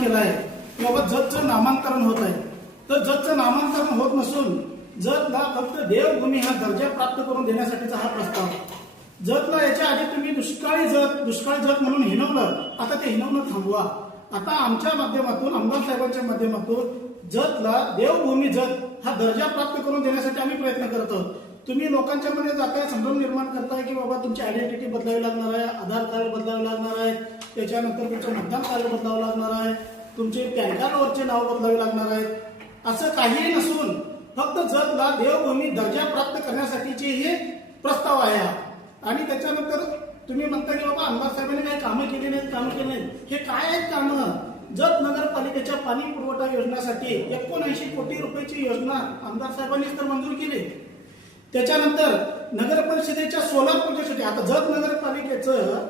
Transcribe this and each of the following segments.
केला आहे की बाबा जतचं नामांतरण होत आहे, तर जतचं नामांतरण होत नसून जतला फक्त देवभूमी हा दर्जा प्राप्त करून देण्यासाठीचा हा प्रस्ताव आहे. जतला याच्या आधी तुम्ही दुष्काळी जत म्हणून हिणवलं, आता ते हिणवणं थांबवा. आता आमच्या माध्यमातून, आमदार साहेबांच्या माध्यमातून जतला देवभूमी जत हा दर्जा प्राप्त करून देण्यासाठी आम्ही प्रयत्न करतो. तुम्ही लोकांच्या मध्ये जाताय, संभ्रम निर्माण करताय की बाबा तुमची आयडेंटिटी बदलावी लागणार आहे, आधार कार्ड बदलावे लागणार आहे, त्याच्यानंतर तुमचं मतदान कार्ड बदलावं लागणार आहे, तुमचे पॅन कार्डवरचे नाव बदलावे लागणार आहेत. असं काहीही नसून फक्त जतला देवभूमी दर्जा प्राप्त करण्यासाठीचे हे प्रस्ताव आहे हा. आणि त्याच्यानंतर तुम्ही म्हणता की बाबा आमदार साहेबांनी काही कामं केली नाहीत. हे काय आहेत कामं? जत नगरपालिकेच्या पाणी पुरवठा योजनेसाठी 79 कोटी रुपयाची योजना आमदार साहेबांनीच तर मंजूर केली. त्याच्यानंतर नगर परिषदेच्या सोलार प्रोजेक्टसाठी आता जत नगरपालिकेचं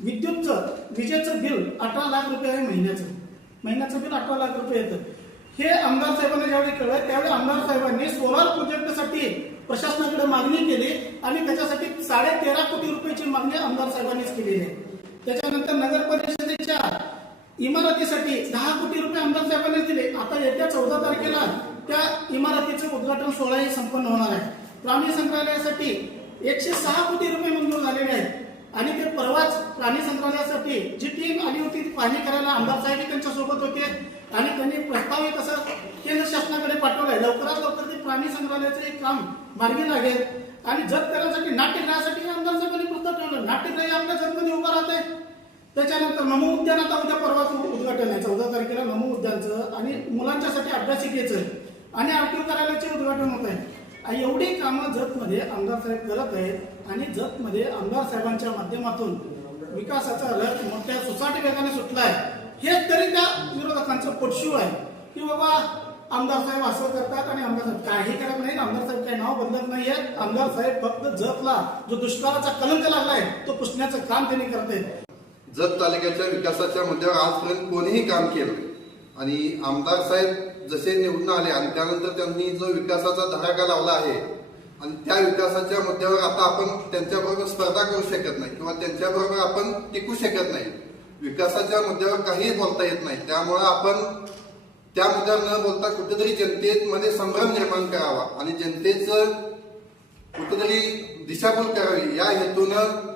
विजेचं बिल 18 लाख रुपये आहे महिन्याचं बिल 18 लाख रुपये येतं. हे आमदार साहेबांना ज्यावेळी कळलं त्यावेळी आमदार साहेबांनी सोलार प्रोजेक्टसाठी प्रशासनाकडे मागणी केली आणि त्याच्यासाठी 13.5 कोटी रुपयाची मागणी आमदार साहेबांनीच केलेली आहे. त्याच्यानंतर नगर परिषदेच्या इमारतीसाठी 10 कोटी रुपये आमदार साहेबांनी दिले. आता येत्या 14 तारखेला त्या इमारतीचं उद्घाटन सोहळा संपन्न होणार आहे. प्राणी संग्रहालयासाठी 106 कोटी रुपये मंजूर झालेले आहेत आणि ते परवाच प्राणी संग्रहालयासाठी जी टीम आली होती ती पाहणी करायला आमदार साहेब त्यांच्या सोबत होते आणि त्यांनी प्रस्तावित असं केंद्र शासनाकडे पाठवलंय. लवकरात लवकर ते प्राणी संग्रहालयाचं एक काम मार्गी लागेल आणि जत करण्यासाठी नाट्यगृहासाठी आमदार साहेबांनी प्रस्ताव ठेवला. नाट्यगृह आपल्या जतमध्ये उभं राहत आहे. त्याच्यानंतर नमो उद्यान आता उद्या परवाच उद्घाटन आहे 14 तारखेला नमो उद्यानचं आणि मुलांच्यासाठी अभ्यासिकेचं आणि आरटीओ कार्यालयाचे उद्घाटन होत आहे. एवढी कामं जतमध्ये आमदार साहेब करत आहेत आणि जतमध्ये आमदार साहेबांच्या माध्यमातून विकासाचा रथ मोठ्या सुसाट वेगाने सुटलाय. हे तरी त्या विरोधकांचं पोटशिव आहे की बाबा आमदार साहेब असं करतात आणि आमदार साहेब काही करत नाही. आमदार साहेब काही नाव बदलत नाहीये. आमदार साहेब फक्त जतला जो दुष्काळाचा कलंक लागलाय तो पुसण्याचं काम त्यांनी करतायत. जत तालुक्याच्या विकासाच्या मुद्द्यावर आजपर्यंत कोणीही काम केलं आणि आमदार साहेब जसे निवडून आले आणि त्यानंतर त्यांनी जो विकासाचा धडाका लावला आहे आणि त्या विकासाच्या मुद्द्यावर आता आपण त्यांच्याबरोबर स्पर्धा करू शकत नाही किंवा त्यांच्याबरोबर आपण टिकू शकत नाही. विकासाच्या मुद्द्यावर काहीही बोलता येत नाही. त्यामुळे आपण त्या मुद्द्यावर न बोलता कुठेतरी जनतेमध्ये संभ्रम निर्माण करावा आणि जनतेचं कुठेतरी दिशाभूल करावी या हेतूनं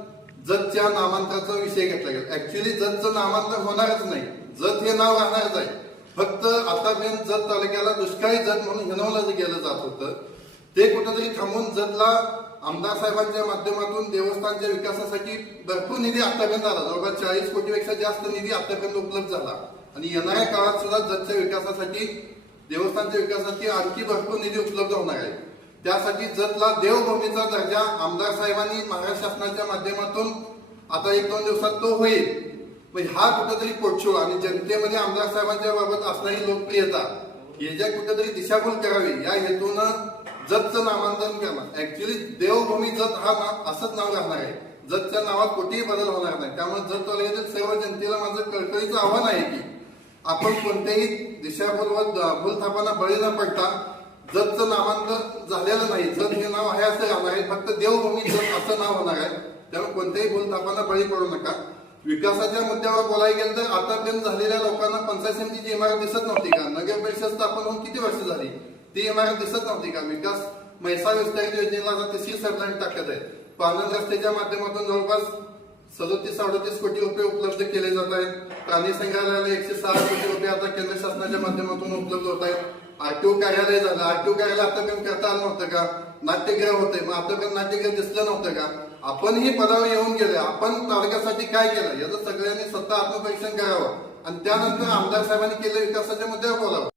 जतच्या नामांतराचा विषय घेतला गेला. ऍक्च्युअली जतचं नामांतर होणारच नाही. जत हे नाव राहणारच आहे. फक्त आतापर्यंत जत तालुक्याला दुष्काळी जत म्हणून हिणवलं गेलं जात होतं ते कुठेतरी थांबून जतला आमदार साहेबांच्या माध्यमातून देवस्थानच्या विकासासाठी भरपूर निधी आतापर्यंत आला. जवळपास 40 कोटीपेक्षा जास्त निधी आतापर्यंत उपलब्ध झाला आणि येणाऱ्या काळात सुद्धा जतच्या विकासासाठी देवस्थानच्या विकासासाठी आणखी भरपूर निधी उपलब्ध होणार आहे. त्यासाठी जतला देवभूमीचा दर्जा आमदार साहेबांनी महाराष्ट्र शासनाच्या माध्यमातून आता 1-2 दिवसात तो होईल. हा कुठेतरी पोटशो आणि जनतेमध्ये आमदार साहेबांच्या बाबत असणारी लोकप्रियता याच्या कुठेतरी दिशाभूल करावी या हेतूनं जतचं नामांतरण करणं. ऍक्च्युअली देवभूमी जत हा असंच नाव राहणार आहे. जतच्या नावात कुठेही बदल होणार नाही. त्यामुळे जत तालुक्यातील सर्व जनतेला माझं कळकळीचं आव्हान आहे की आपण कोणत्याही दिशाभूल भूलथापांना बळी न पडता जतचं नामांतर झालेलं नाही. जत हे नाव आहे असं राहणार आहे. फक्त देवभूमी जत असं नाव होणार आहे. त्यामुळे कोणत्याही भूलथापांना बळी पडू नका. विकासाच्या मुद्द्यावर बोलायला गेलं तर आतापर्यंत झालेल्या लोकांना पंचायत समितीची इमारत दिसत नव्हती का? नगर परिषद स्थापन होऊन किती वर्ष झाली? ती इमारत दिसत नव्हती का? विकास म्हैसाळ विस्तारित योजनेला आता तिसरी सरदारी टाकत आहे. पानंद रस्त्याच्या माध्यमातून जवळपास 37-38 कोटी रुपये उपलब्ध केले जात आहेत. प्राणी संग्रहालयाला 106 कोटी रुपये आता केंद्र शासनाच्या माध्यमातून उपलब्ध होत आहेत. आरटीओ कार्यालय झालं. आरटीओ कार्यालय आतापर्यंत करता आलं नव्हतं का? नाट्यगृह होते, मग आतापर्यंत नाट्यगृह दिसलं नव्हतं का? आपण ही पदावर येऊन गेले. आपण तालुक्यासाठी काय केलं याचं सगळ्यांनी स्वतः आत्मपरीक्षण करावं आणि त्यानंतर आमदार साहेबांनी केलेल्या विकासाच्या मुद्द्यावर बोलावं.